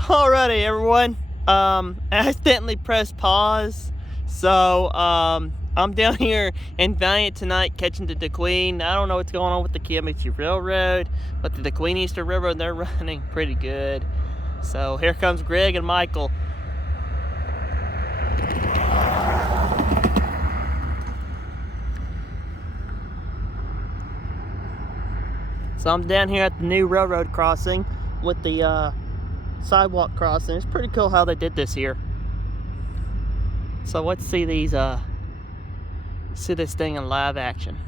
Alrighty, everyone. I accidentally pressed pause, so I'm down here in Valiant tonight catching the DeQueen. I don't know what's going on with the Kiamichi Railroad, but the DeQueen Eastern Railroad, they're running pretty good. So here comes Greg and Michael. So I'm down here at the new railroad crossing with the sidewalk crossing. It's pretty cool how they did this here. So let's see these see this thing in live action.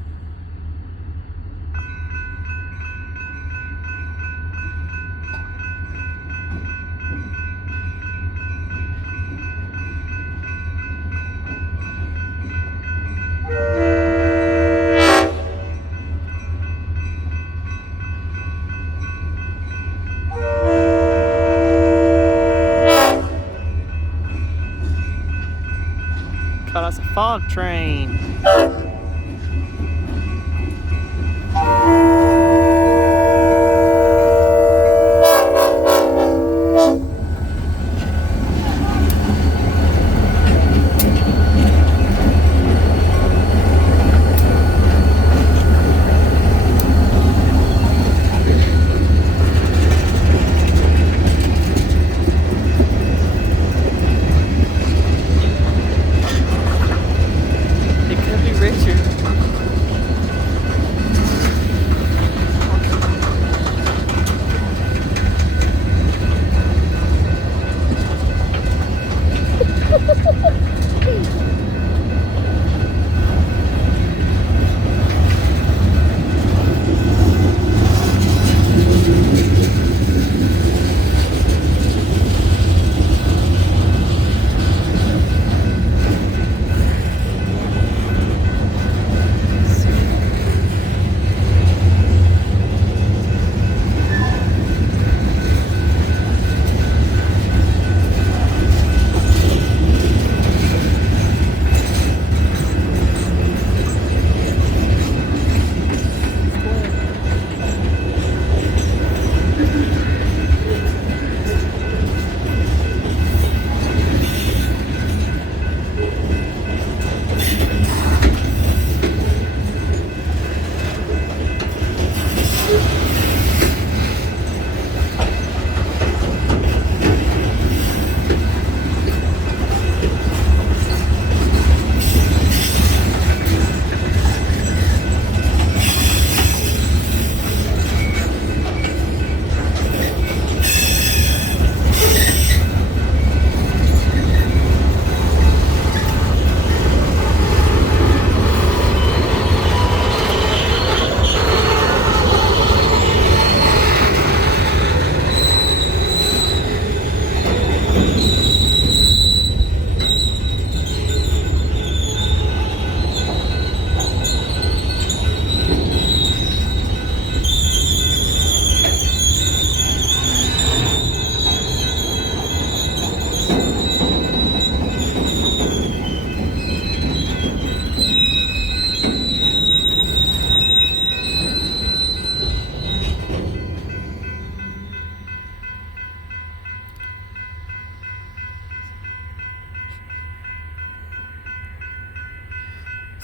Caught us a fog train.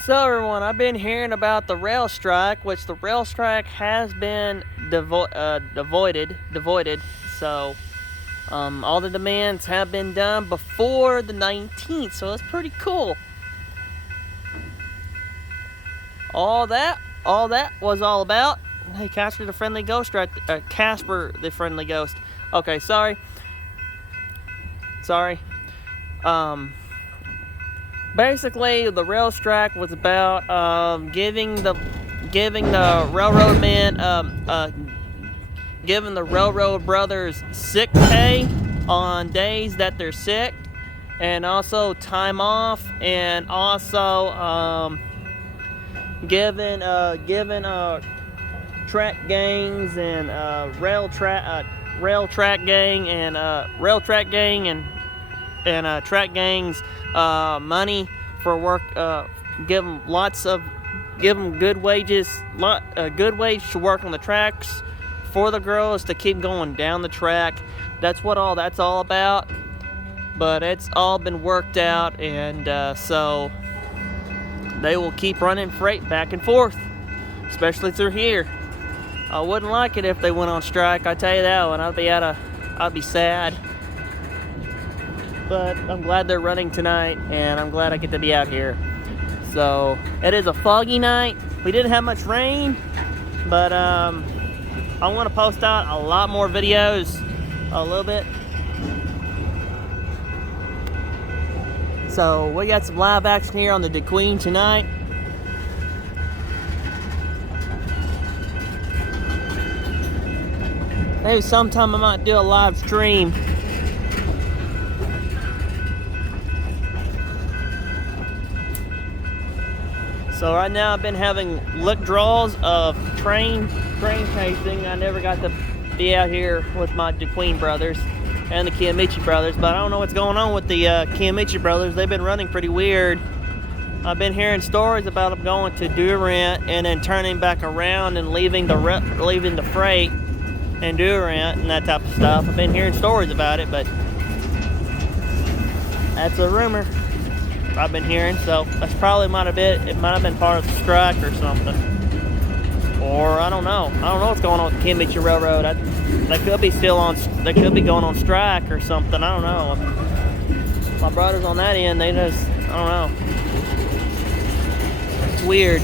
So everyone, I've been hearing about the rail strike, which the rail strike has been devoided. So all the demands have been done before the 19th, so that's pretty cool. All that was all about. Hey, Casper the friendly ghost, right? Casper the friendly ghost. Okay, sorry. Basically, the rail strike was about giving the railroad men, giving the railroad brothers sick pay on days that they're sick, and also time off, and also giving track gangs and rail track gang and track gangs money for work. Give them good wages, good wage to work on the tracks for the girls to keep going down the track. That's what that's all about. But it's all been worked out, and so they will keep running freight back and forth, especially through here. I wouldn't like it if they went on strike. I tell you that one. I'd be sad. But I'm glad they're running tonight, and I'm glad I get to be out here. So it is a foggy night. We didn't have much rain, but I want to post out a lot more videos, a little bit. So we got some live action here on the DeQueen tonight. Maybe sometime I might do a live stream. So right now I've been having look draws of train casing. I never got to be out here with my DeQueen brothers and the Kiamichi brothers, but I don't know what's going on with the Kiamichi brothers. They've been running pretty weird. I've been hearing stories about them going to Durant and then turning back around and leaving the freight in Durant and that type of stuff. I've been hearing stories about it, but that's a rumor I've been hearing. So that's probably might have been part of the strike or something, or I don't know what's going on with the Kiamichi Railroad. They could be going on strike or something. I don't know. My brothers on that end, I don't know. It's weird.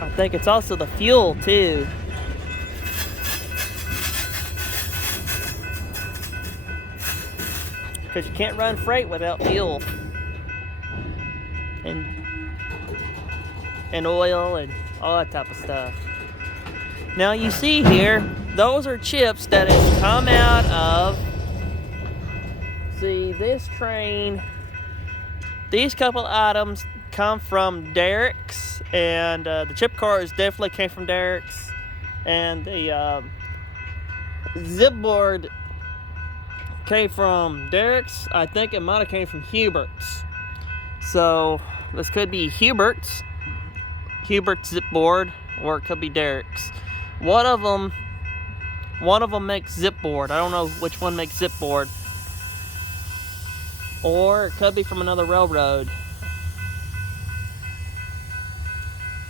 I think it's also the fuel too. Because you can't run freight without fuel. And oil and all that type of stuff. Now you see here, those are chips that have come out of, see this train, these couple items come from Derek's, and the chip cars definitely came from Derek's, and the zip board came from Derek's. I think it might have came from Hubert's. So this could be Hubert's zip board, or it could be Derek's. One of them makes zip board. I don't know which one makes zip board. Or it could be from another railroad.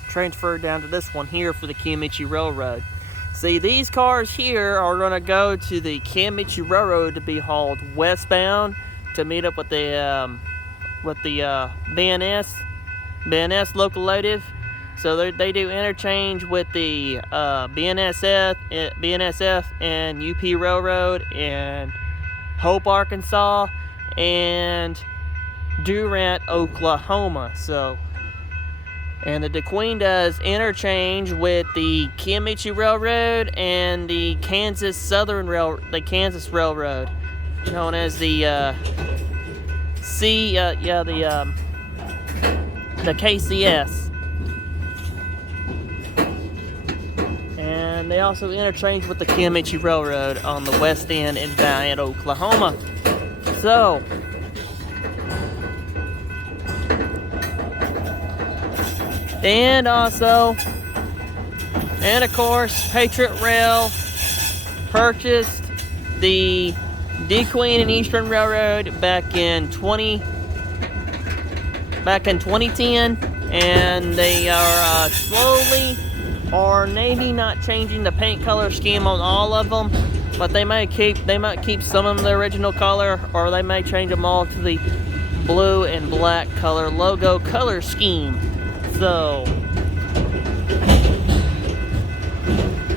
Transferred down to this one here for the Kiamichi Railroad. See, these cars here are going to go to the Kiamichi Railroad to be hauled westbound to meet up with the BNS locomotive. So they do interchange with the BNSF and UP Railroad and Hope, Arkansas, and Durant, Oklahoma. So, and the DeQueen does interchange with the Kiamichi Railroad and the Kansas Railroad, known as the KCS. And they also interchange with the Kiamichi Railroad on the west end in Valiant, Oklahoma. So, and of course, Patriot Rail purchased the DeQueen and Eastern Railroad back in 2010, and they are slowly, or maybe not changing the paint color scheme on all of them, but they might keep some of the original color, or they may change them all to the blue and black color logo color scheme. So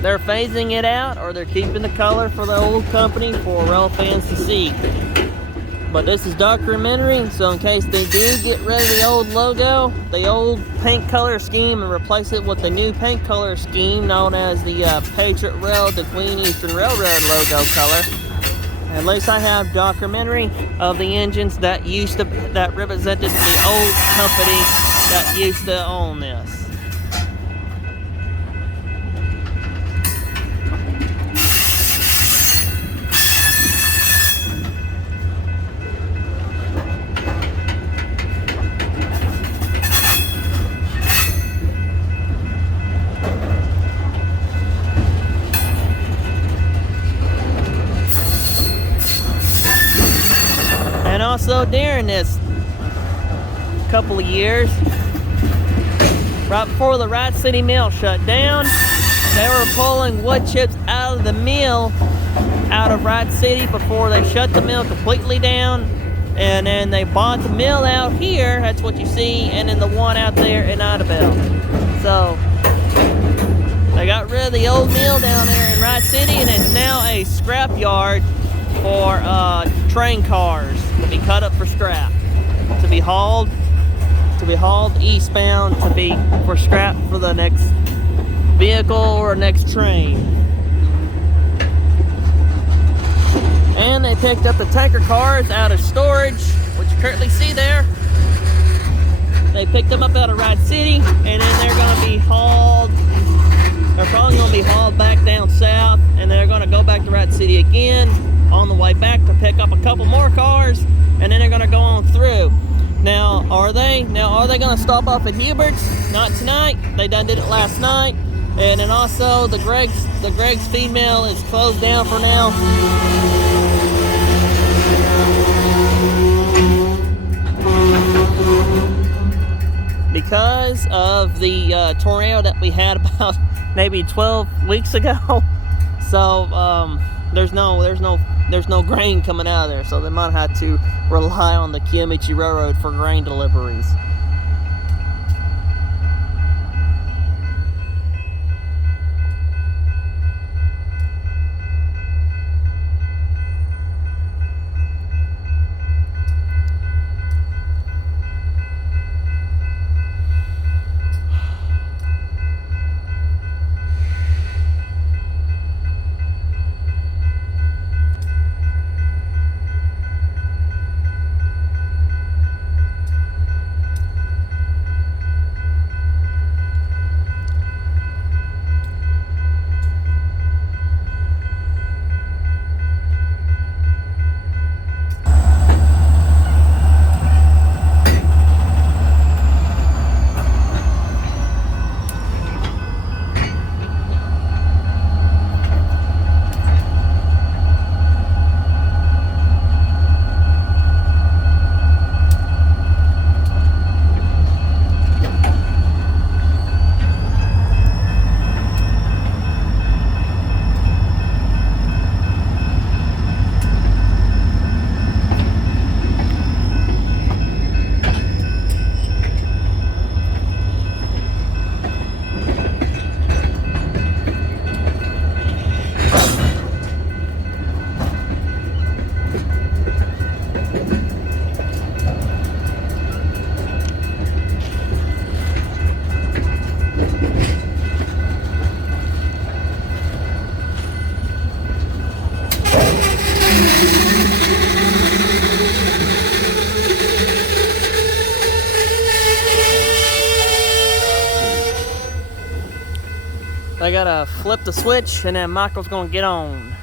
they're phasing it out, or they're keeping the color for the old company for rail fans to see. But this is documentary, so in case they do get rid of the old logo, the old paint color scheme, and replace it with the new paint color scheme known as the Patriot Rail DeQueen Eastern Railroad logo color, at least I have documentary of the engines that represented the old company that used to own this. also during this couple of years, right before the Wright City mill shut down, they were pulling wood chips out of the mill, out of Wright City before they shut the mill completely down. And then they bought the mill out here, that's what you see, and then the one out there in Idabel. So they got rid of the old mill down there in Wright City, and it's now a scrap yard for train cars to be cut up for scrap, to be hauled eastbound, to be for scrap for the next vehicle or next train. And they picked up the tanker cars out of storage, which you currently see there. They picked them up out of Wright City, and then they're going to be hauled. They're probably going to be hauled back down south, and they're going to go back to Wright City again on the way back to pick up a couple more cars, and then they're going to go on through. Now, are they going to stop off at Hubert's? Not tonight. They done did it last night. And then also the Greg's feed mill is closed down for now. Because of the tornado that we had about maybe 12 weeks ago. So there's no grain coming out of there, so they might have to rely on the Kiyomichi Railroad for grain deliveries. They gotta flip the switch, and then Michael's gonna get on.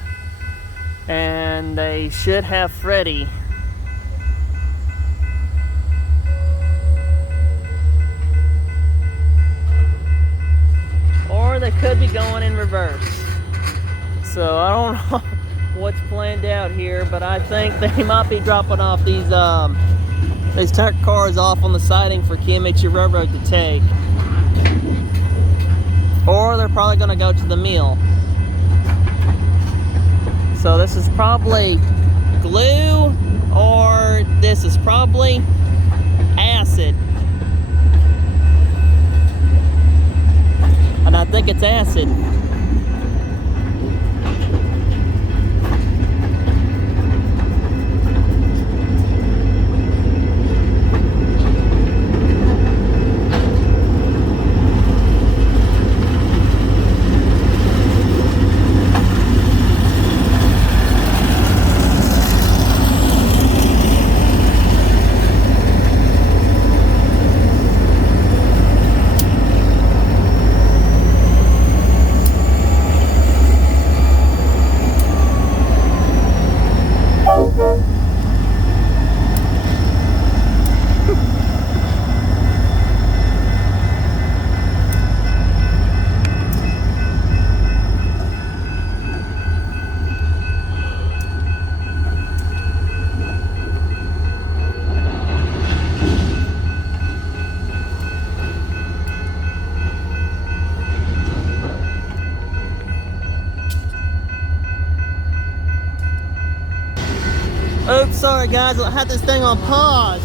And they should have Freddy. Or they could be going in reverse. So I don't know what's planned out here, but I think they might be dropping off these tank cars off on the siding for Kiyomichi Railroad to take. Or they're probably going to go to the mill. So this is probably glue, or this is probably acid. And I think it's acid. sorry guys, I had this thing on pause.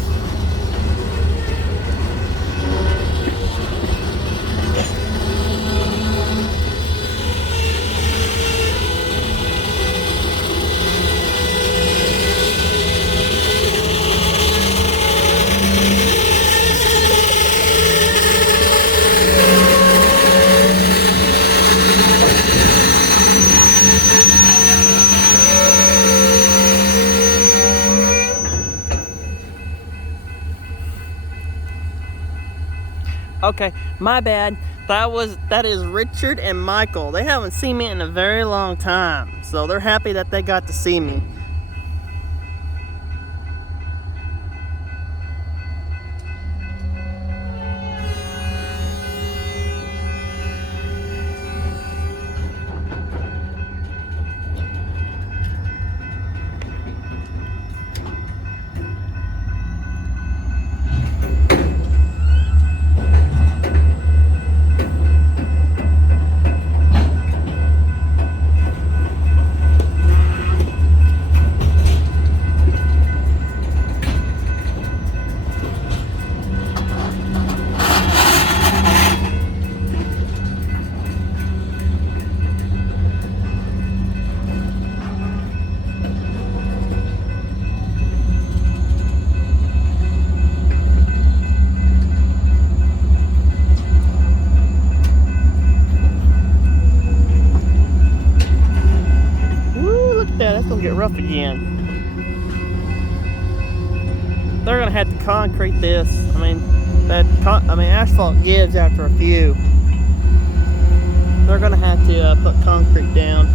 Okay, my bad. That is Richard and Michael. They haven't seen me in a very long time, so they're happy that they got to see me. That's gonna get rough again. They're gonna have to concrete this. Asphalt gives after a few. They're gonna have to put concrete down.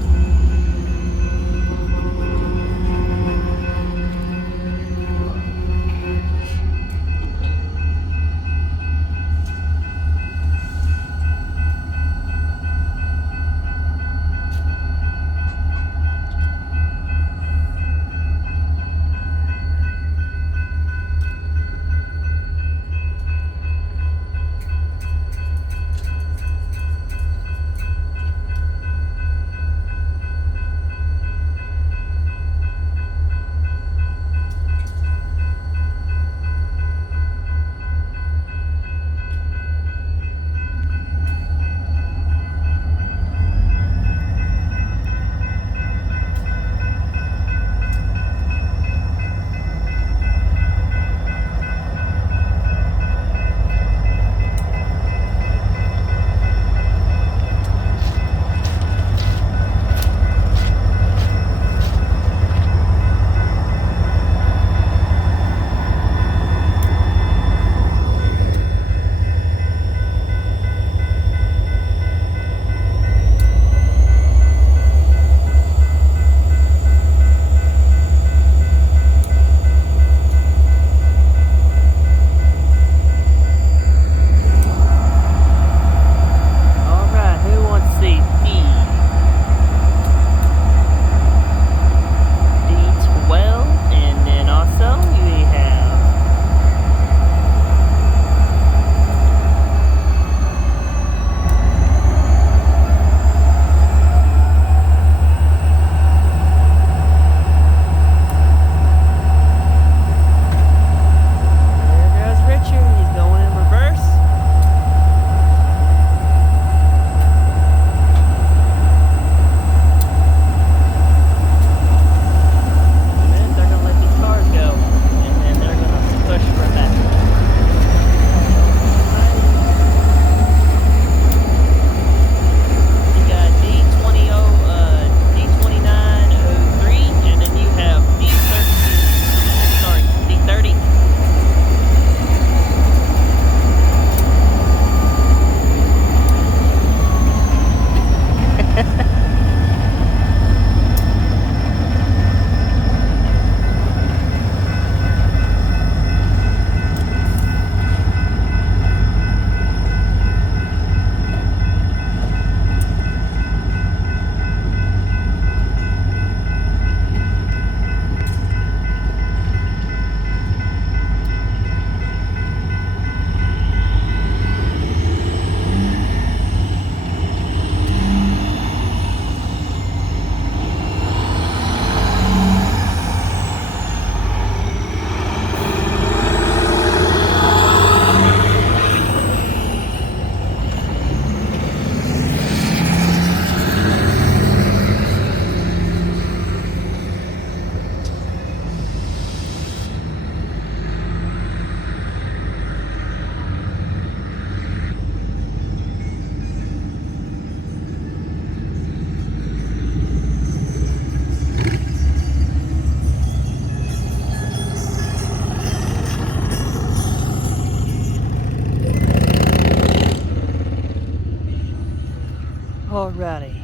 Alrighty.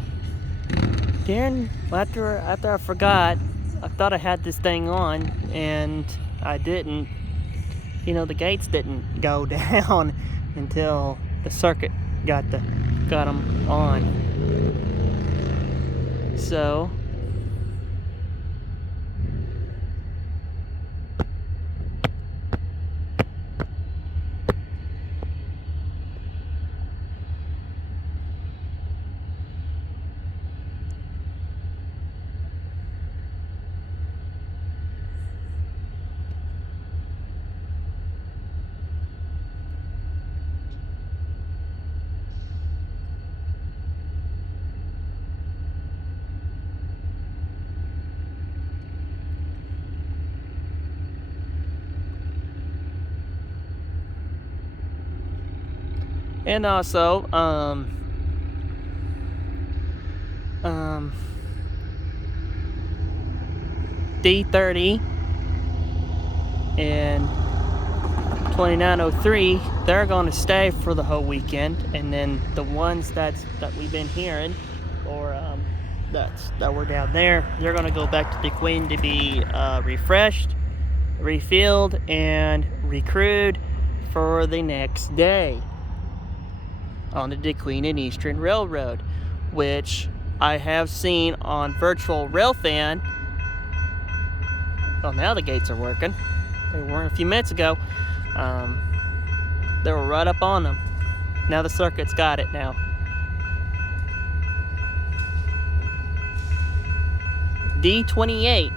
After I forgot, I thought I had this thing on, and I didn't. You know, the gates didn't go down until the circuit got them on. So and also D-30 and 2903, they're going to stay for the whole weekend, and then the ones that we've been hearing, or that were down there, they're going to go back to DeQueen to be refreshed, refilled, and recrewed for the next day on the DeQueen and Eastern Railroad, which I have seen on Virtual Railfan. Well, now the gates are working. They weren't a few minutes ago. They were right up on them. Now the circuit's got it now. D-28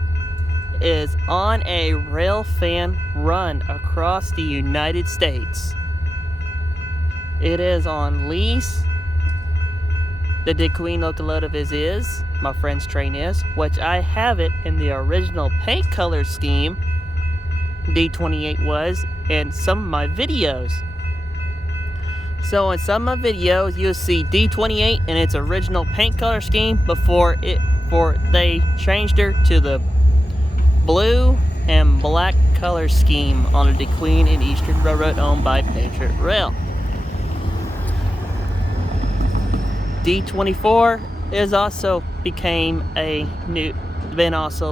is on a Railfan run across the United States. It is on lease. The DeQueen locomotive is, my friend's train is, which I have it in the original paint color scheme, D-28 was, in some of my videos. So in some of my videos, you'll see D-28 in its original paint color scheme before they changed her to the blue and black color scheme on the DeQueen and Eastern Railroad owned by Patriot Rail. D-24 is also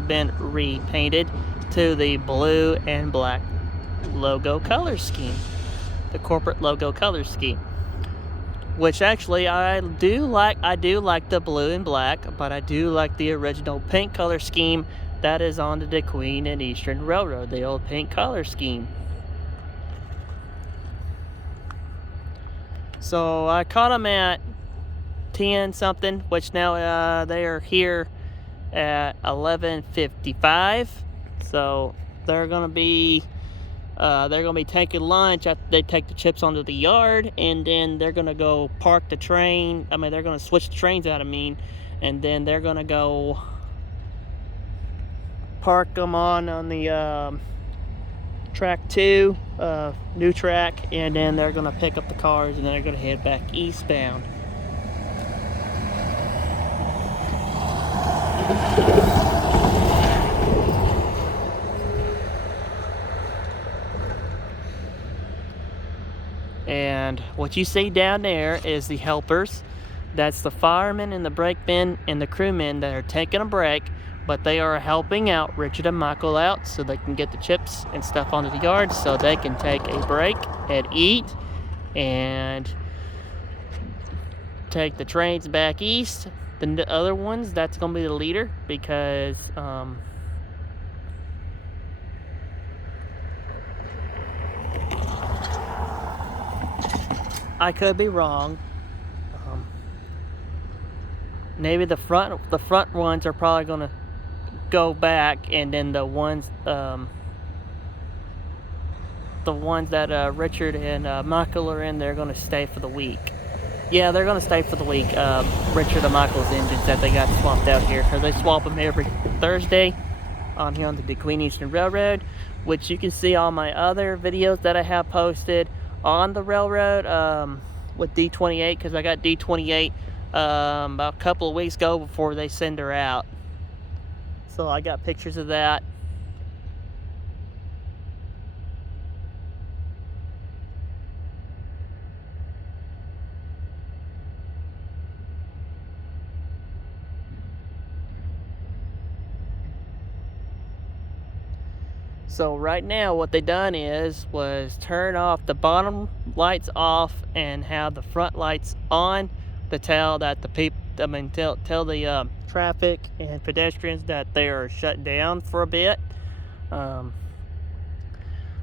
been repainted to the blue and black logo color scheme, the corporate logo color scheme, which actually I do like the blue and black, but I do like the original paint color scheme that is on the DeQueen and Eastern Railroad, the old paint color scheme. So I caught them at 10 something, which now they are here at 11:55. So they're gonna be taking lunch after they take the chips onto the yard, and then they're gonna go park the train. They're gonna switch the trains out, and then they're gonna go park them on the track 2, new track, and then they're gonna pick up the cars, and then they're gonna head back eastbound. And what you see down there is the helpers. That's the firemen and the brakemen and the crewmen that are taking a break, but they are helping out Richard and Michael out so they can get the chips and stuff onto the yard so they can take a break and eat and take the trains back east. The other ones, that's going to be the leader, because I could be wrong. Maybe the front ones are probably going to go back, and then the ones that Richard and Michael are in, they're going to stay for the week. Yeah, they're going to stay for the week. Richard and Michael's engines that they got swapped out here. They swap them every Thursday on here on the DeQueen Eastern Railroad, which you can see all my other videos that I have posted on the railroad with D-28, because I got D-28 about a couple of weeks ago before they send her out. So I got pictures of that. So right now what they done was turn off the bottom lights off and have the front lights on to tell that the people, tell the traffic and pedestrians that they are shut down for a bit.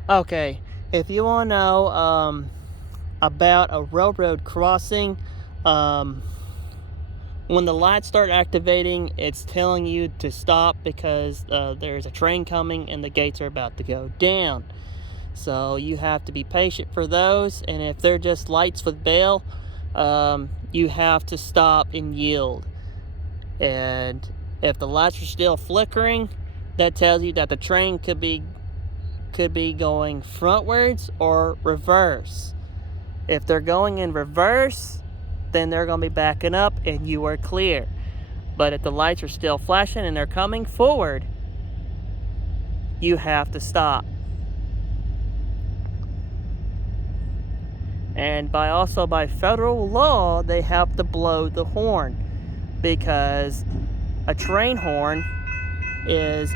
Okay, if you want to know about a railroad crossing, when the lights start activating, it's telling you to stop because there's a train coming and the gates are about to go down. So you have to be patient for those, and if they're just lights with bell, you have to stop and yield. And if the lights are still flickering, that tells you that the train could be going frontwards or reverse. If they're going in reverse, then they're going to be backing up and you are clear. But if the lights are still flashing and they're coming forward, you have to stop. And by federal law, they have to blow the horn, because a train horn is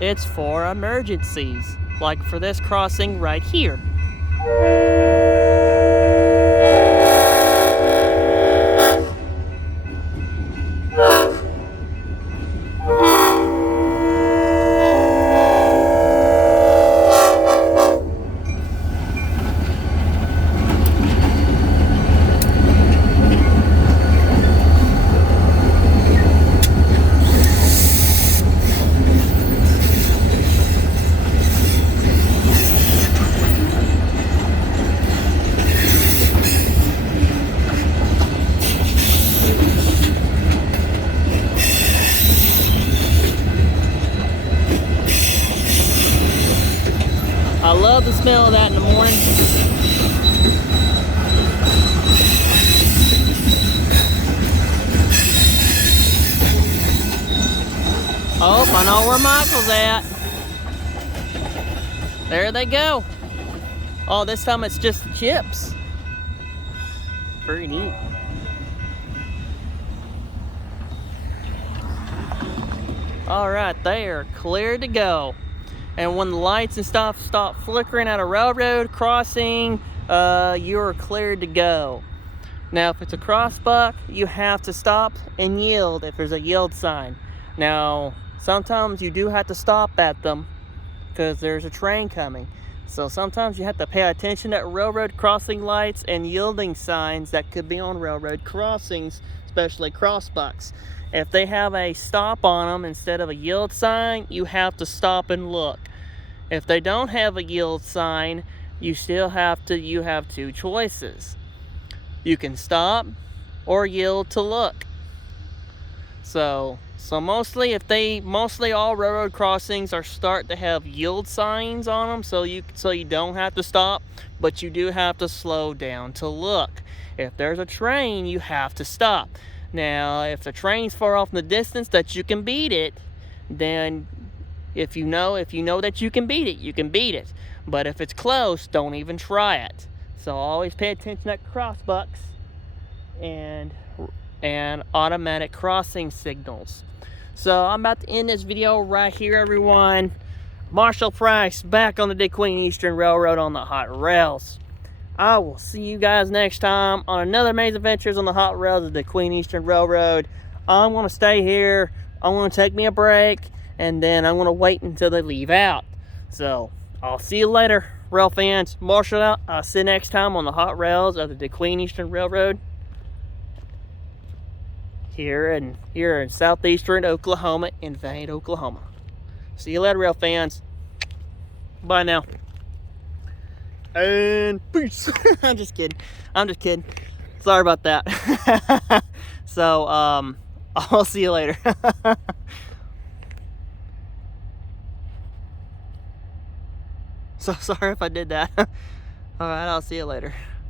it's for emergencies, like for this crossing right here. I love the smell of that in the morning. Oh, I know where Michael's at. There they go. Oh, this time it's just chips. Very neat. All right, they are clear to go. And when the lights and stuff stop flickering at a railroad crossing, you're cleared to go. Now, if it's a crossbuck, you have to stop and yield if there's a yield sign. Now, sometimes you do have to stop at them because there's a train coming. So sometimes you have to pay attention to railroad crossing lights and yielding signs that could be on railroad crossings, especially crossbucks. If they have a stop on them instead of a yield sign, you have to stop and look. If they don't have a yield sign, you have two choices. You can stop or yield to look. So mostly all railroad crossings are start to have yield signs on them, so you don't have to stop, but you do have to slow down to look. If there's a train, you have to stop. Now, if the train's far off in the distance that you can beat it, then if you know that you can beat it, you can beat it. But if it's close, don't even try it. So always pay attention at crossbucks and automatic crossing signals. So I'm about to end this video right here, everyone. Marshall Price back on the DeQueen Eastern Railroad on the hot rails. I will see you guys next time on another Amazing Adventures on the hot rails of the DeQueen Eastern Railroad. I'm going to stay here. I'm going to take me a break, and then I'm going to wait until they leave out. So I'll see you later, rail fans. Marshall out. I'll see you next time on the hot rails of the DeQueen Eastern Railroad here in southeastern Oklahoma, in Valiant, Oklahoma. See you later, rail fans. Bye now. And peace. I'm just kidding. Sorry about that. So, I'll see you later. So sorry if I did that. All right, I'll see you later.